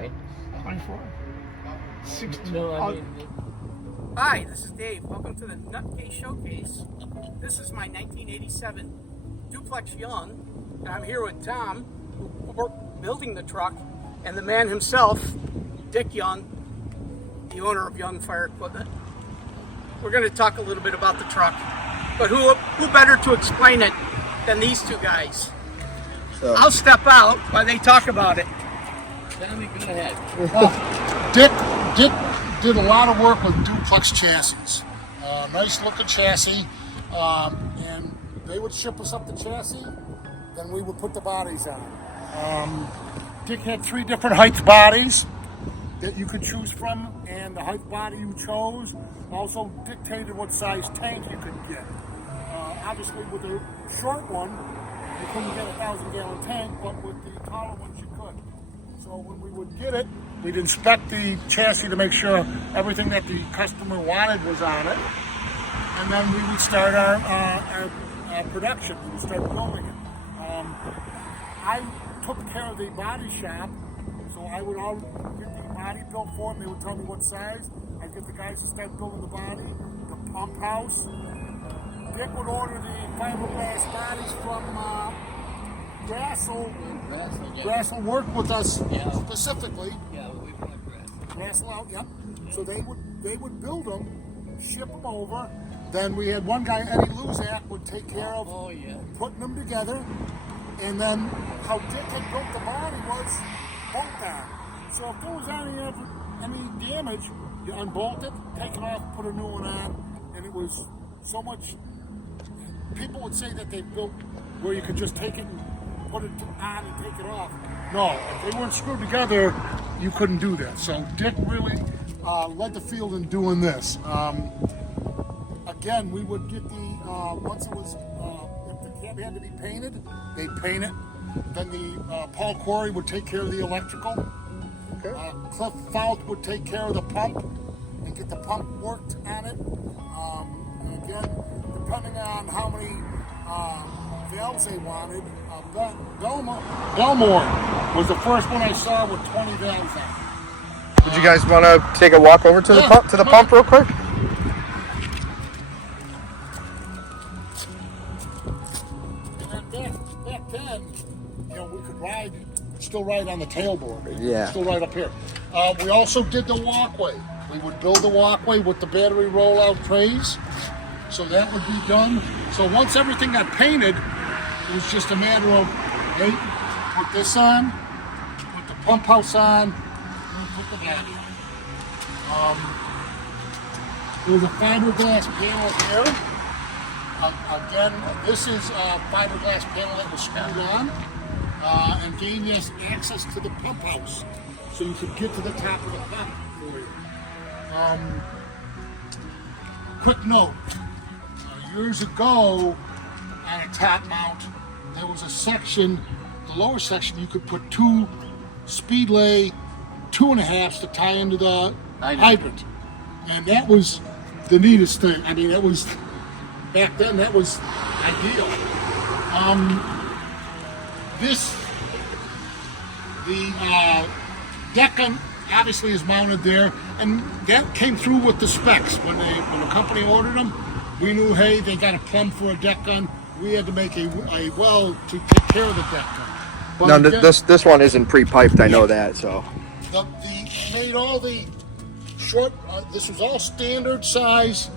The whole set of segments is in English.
right? 24. 16. No, I mean, Hi, this is Dave. Welcome to the Nutcase Showcase. This is my 1987 Duplex Young, and I'm here with Tom, who worked building the truck, and the man himself, Dick Young, the owner of Young Fire Equipment. We're going to talk a little bit about the truck, but who better to explain it than these two guys? So I'll step out while they talk about it. Tommy, go ahead. Dick did a lot of work with Duplex chassis. Nice looking chassis, and they would ship us up the chassis, then we would put the bodies on. Dick had 3 different height bodies that you could choose from, and the height body you chose also dictated what size tank you could get. Obviously with the short one, you couldn't get a 1,000-gallon tank, but with the taller ones you could. So when we would get it, we'd inspect the chassis to make sure everything that the customer wanted was on it, and then we would start our production. We would start building it. I took care of the body shop, so I would all get the body built for them. They would tell me what size. I'd get the guys to start building the body, the pump house. Dick would order the fiberglass bodies from Grassel. Grassel worked with us specifically. Yeah, we want Grassel out, yep. So they would build them, ship them over. Then we had one guy, Eddie Luzak, would take care of putting them together. And then how Dick had built the body was bolt on. So if there was any damage, you unbolt it, take it off, put a new one on, and it was so much. People would say that they built where you could just take it and put it on and take it off. No, if they weren't screwed together, you couldn't do that. So Dick really led the field in doing this. Again, we would get the, once it was, if the cab had to be painted, they'd paint it. Then the Paul Quarry would take care of the electrical. Okay. Cliff Fout would take care of the pump and get the pump worked on it. And again, depending on how many valves they wanted, Belmore was the first one I saw with 20 valves on it. Did you guys want to take a walk over to the pump real quick? And then back then, we could still ride on the tailboard. Yeah. Still ride up here. We also did the walkway. We would build the walkway with the battery rollout trays. So that would be done. So once everything got painted, it was just a matter of, hey, put this on, put the pump house on, and put the battery on. There's a fiberglass panel here. Again, this is a fiberglass panel that was screwed on and gave us access to the pump house. So you could get to the top of the pump for you. Quick note. Years ago, on a top mount, there was a section, the lower section, you could put 2 Speedway 2.5s to tie into the hydrant. And that was the neatest thing. I mean, that was, back then, that was ideal. The deck obviously is mounted there, and that came through with the specs. When the company ordered them, we knew, hey, they got a plumb for a deck gun. We had to make a well to take care of the deck gun. But No, again, this one isn't pre-piped. I know that. So made all the short. This was all standard size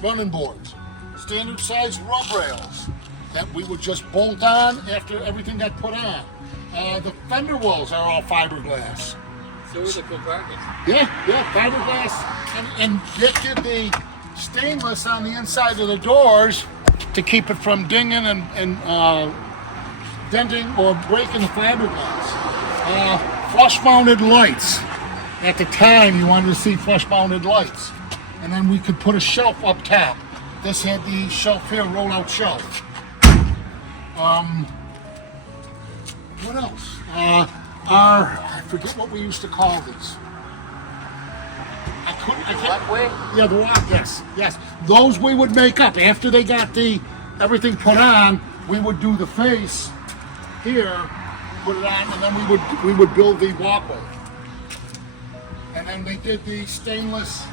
running boards, standard size rub rails that we would just bolt on after everything got put on. The fender wells are all fiberglass. So are the compartments. Yeah, fiberglass, and Dick did the stainless on the inside of the doors to keep it from dinging and denting or breaking the fiberglass. Flush-mounted lights. At the time, you wanted to see flush-mounted lights. And then we could put a shelf up top. This had the shelf here, roll-out shelf. What else? I forget what we used to call these. Walkway? Yeah, the walk. Yes. Those we would make up after they got everything put on. We would do the face here, put it on, and then we would build the walkway. and they did the stainless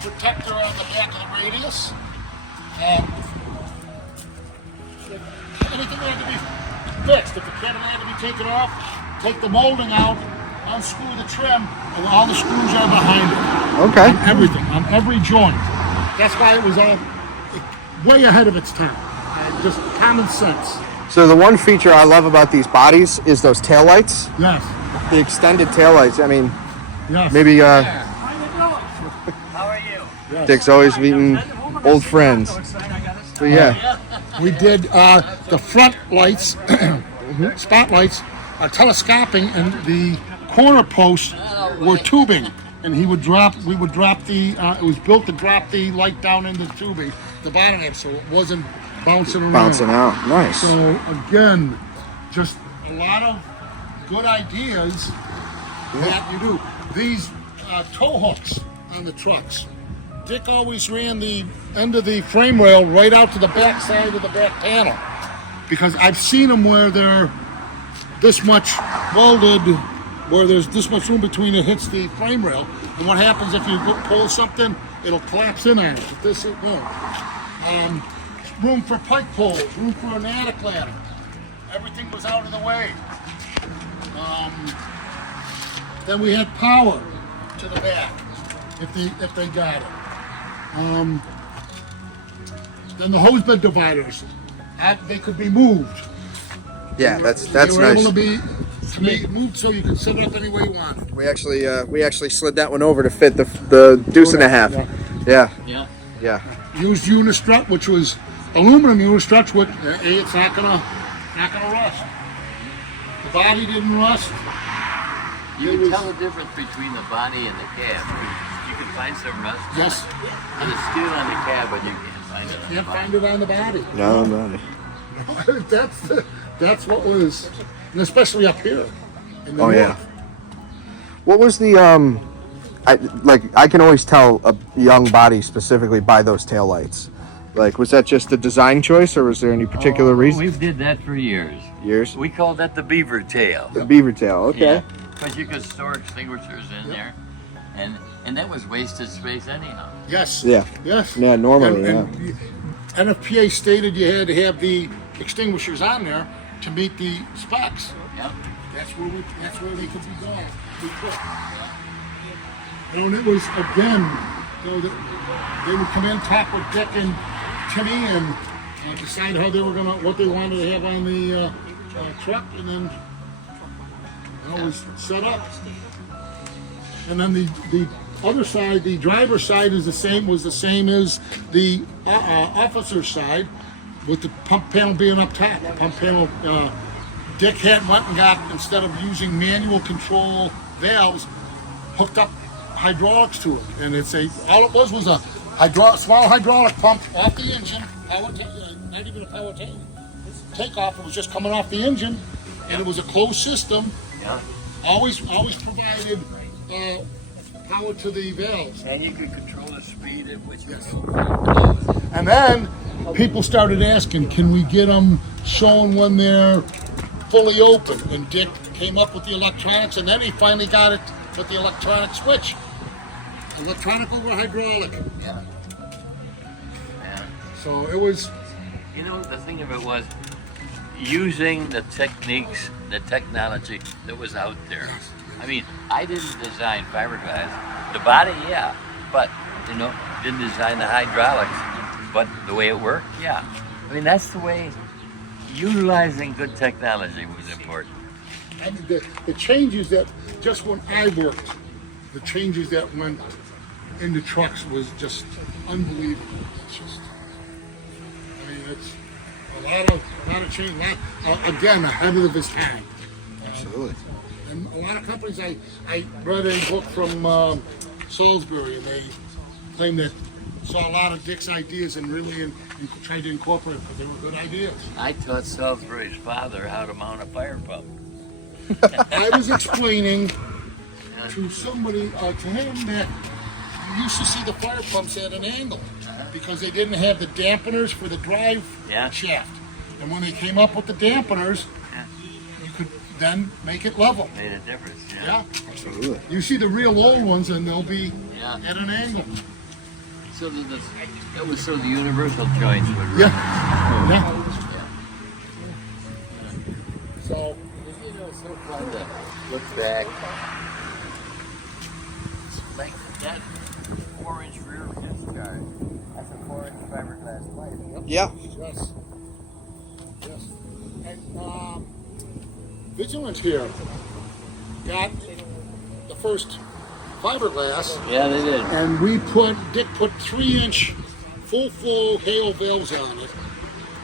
protector on the back of the radius. Anything that had to be fixed, if the cannon had to be taken off, take the molding out, unscrew the trim, and all the screws are behind it. Okay. On everything, on every joint. That's why it was all way ahead of its time. Just common sense. So the one feature I love about these bodies is those taillights. Yes. The extended taillights. I mean, Yes. maybe How are you? Yes. Dick's always meeting old friends. So yeah. We did the front lights, spotlights, are telescoping, and the corner posts were tubing. And we would drop the. It was built to drop the light down into the tubing, the bottom end, so it wasn't bouncing around. Bouncing out. Nice. So again, just a lot of good ideas that you do. These tow hooks on the trucks. Dick always ran the end of the frame rail right out to the back side of the back panel, because I've seen them where they're this much welded, where there's this much room between it hits the frame rail, and what happens if you pull something, it'll collapse in on it. If this is room for pike poles, room for an attic ladder. Everything was out of the way. Then we had power to the back, if they got it. Then the hose bed dividers, they could be moved. Yeah, that's They were nice. able to be moved so you could set it up any way you wanted. We actually slid that one over to fit the deuce and a half. Yeah. Yeah. Yeah. Yeah. Used unistrut, which was aluminum unistrut, which it's not gonna rust. The body didn't rust. You can tell the difference between the body and the cab. You can find some rust Yes. on the steel on the cab, but you can't find it on the Can't body. find it on the body. No, no. That's what was, and especially up here. In the Oh, yeah. north. What was the I can always tell a young body specifically by those taillights. Like, was that just a design choice, or was there any particular reason? We've did that for years. Years? We called that the beaver tail. The beaver tail. Okay. Because you could store extinguishers in there, and that was wasted space anyhow. Yes. Yeah. Yes. Yeah, normally, And NFPA stated you had to have the extinguishers on there to meet the specs. Yep. That's where they could be going. We could. You know, and it was again, you know, they would come in, talk with Dick and Timmy, and decide how they were what they wanted to have on the truck, and then it was set up. And then the other side, the driver's side, was the same as the officer's side, with the pump panel being up top. The pump panel, Dick had went and got, instead of using manual control valves, hooked up hydraulics to it, and all it was a small hydraulic pump off the engine, not even a power takeoff. It was just coming off the engine, and it was a closed system. Yeah. Always provided power to the valves. And you could control the speed at which you Yes. go. And then people started asking, can we get them shown when they're fully open? And Dick came up with the electronics, and then he finally got it with the electronic switch. Electronic over hydraulic. Yeah. Yeah. So it was, You know, the thing of it was using the techniques, the technology that was out there. I mean, I didn't design fiberglass. The body, yeah, but, you know, didn't design the hydraulics. But the way it worked, yeah. I mean, that's the way utilizing good technology was important. and the changes that, just when I worked, the changes that went into trucks was just unbelievable. It's just, I mean, it's a lot of change. Again, ahead of his time. Absolutely. And a lot of companies, I read a book from Salisbury, and they claimed that saw a lot of Dick's ideas and really tried to incorporate them because they were good ideas. I taught Salisbury's father how to mount a fire pump. I was explaining to somebody, to him, that you used to see the fire pumps at an angle because they didn't have the dampeners for the drive Yeah. shaft. And when they came up with the dampeners, then make it level. Made a difference. Yeah. Absolutely. You see the real old ones, and they'll be Yeah. at an angle. So that was so the universal joints would run. Yeah. Yeah. So, You know, it's so fun to look back. It's like that 4-inch rear discharge. That's a 4-inch fiberglass pipe. Yeah. yes. Yes. And Vigilant here got the first fiberglass, Yeah, they did. and Dick put 3-inch full flow Hale valves on it,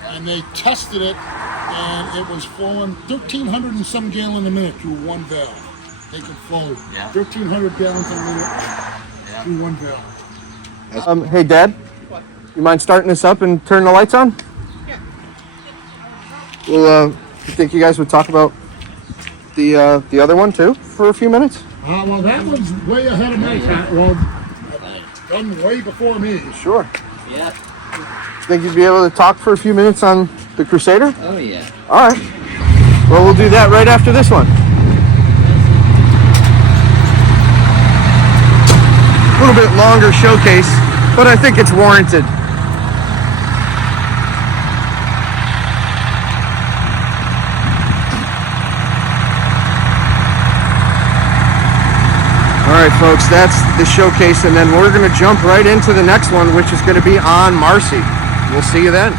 and they tested it, and it was flowing 1,300 and some gallon a minute through one valve. They could flow Yeah. 1,300 gallons a minute Yeah. through one valve. Hey, Dad, you mind starting this up and turn the lights on? Yeah. Well, you think you guys would talk about the other one too for a few minutes? Well, that one's way ahead of my time. Well, done way before me. Sure. Yeah. Think you'd be able to talk for a few minutes on the Crusader? Oh yeah. All right. Well, we'll do that right after this one. A little bit longer showcase, but I think it's warranted. All right, folks, that's the showcase, and then we're going to jump right into the next one, which is going to be on Marcy. We'll see you then.